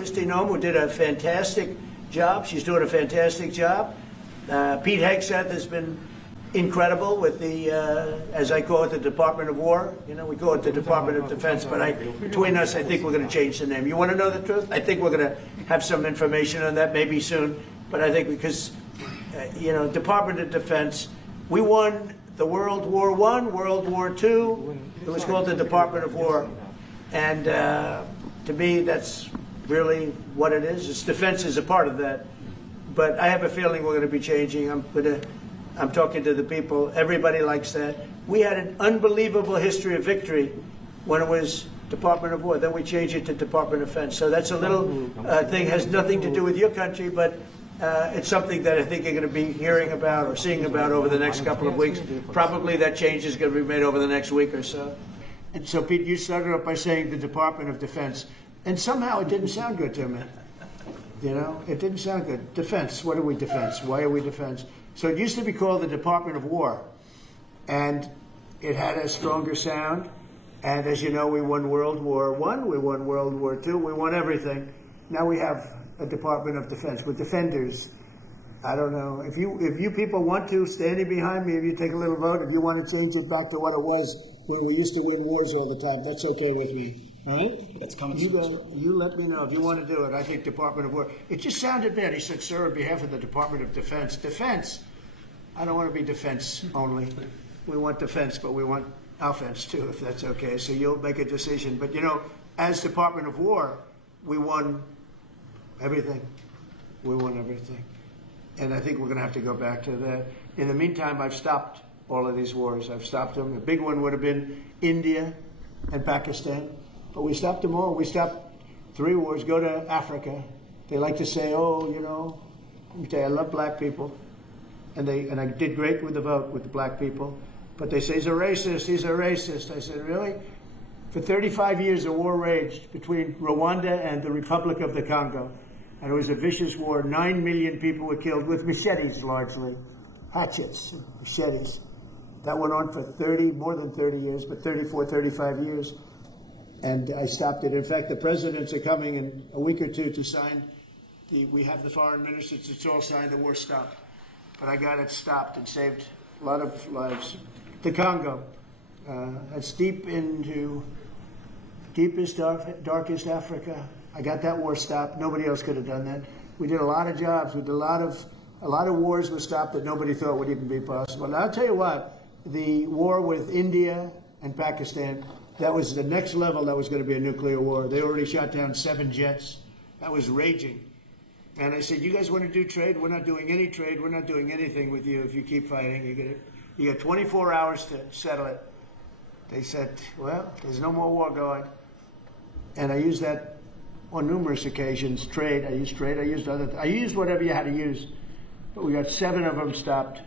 Kristi Noem, who did a fantastic job. She's doing a fantastic job. Pete Hegseth has been incredible with the, as I call it, the Department of War. You know, we call it the Department of Defense, but between us, I think we're going to change the name. You want to know the truth? I think we're going to have some information on that maybe soon, but I think because, you know, Department of Defense, we won the World War I, World War II. It was called the Department of War. And to me, that's really what it is. It's defense is a part of that. But I have a feeling we're going to be changing. I'm talking to the people. Everybody likes that. We had an unbelievable history of victory when it was Department of War. Then we changed it to Department of Defense. So that's a little thing, has nothing to do with your country, but it's something that I think you're going to be hearing about or seeing about over the next couple of weeks. Probably that change is going to be made over the next week or so. And so, Pete, you started off by saying the Department of Defense, and somehow it didn't sound good to me. You know, it didn't sound good. Defense, what are we defense? Why are we defense? So it used to be called the Department of War, and it had a stronger sound. And as you know, we won World War I, we won World War II, we won everything. Now we have a Department of Defense with defenders. I don't know. If you people want to, standing behind me, if you take a little vote, if you want to change it back to what it was when we used to win wars all the time, that's okay with me. All right? That's common sense. You let me know if you want to do it. I think Department of War. It just sounded bad. He said, sir, on behalf of the Department of Defense. Defense. I don't want to be defense only. We want defense, but we want offense too, if that's okay. So you'll make a decision. But, you know, as Department of War, we won everything. We won everything. And I think we're going to have to go back to that. In the meantime, I've stopped all of these wars. I've stopped them. A big one would have been India and Pakistan. But we stopped them all. We stopped 3 wars. Go to Africa. They like to say, oh, you know, let me tell you, I love black people. And I did great with the vote with the black people. But they say, he's a racist, he's a racist. I said, really? For 35 years, a war raged between Rwanda and the Republic of the Congo. And it was a vicious war. 9 million people were killed with machetes, largely. Hatchets, machetes. That went on for more than 30 years, but 34, 35 years. And I stopped it. In fact, the presidents are coming in a week or two to sign. We have the foreign ministers, it's all signed, the war stopped. But I got it stopped and saved a lot of lives. The Congo, that's deep into deepest, darkest Africa. I got that war stopped. Nobody else could have done that. We did a lot of jobs. We did a lot of wars were stopped that nobody thought would even be possible. And I'll tell you what, the war with India and Pakistan, that was the next level. That was going to be a nuclear war. They already shot down 7 jets. That was raging. And I said, you guys want to do trade? We're not doing any trade. We're not doing anything with you if you keep fighting. You got 24 hours to settle it. They said, well, there's no more war going. And I used that on numerous occasions. Trade. I used trade. I used whatever you had to use. But we got 7 of them stopped.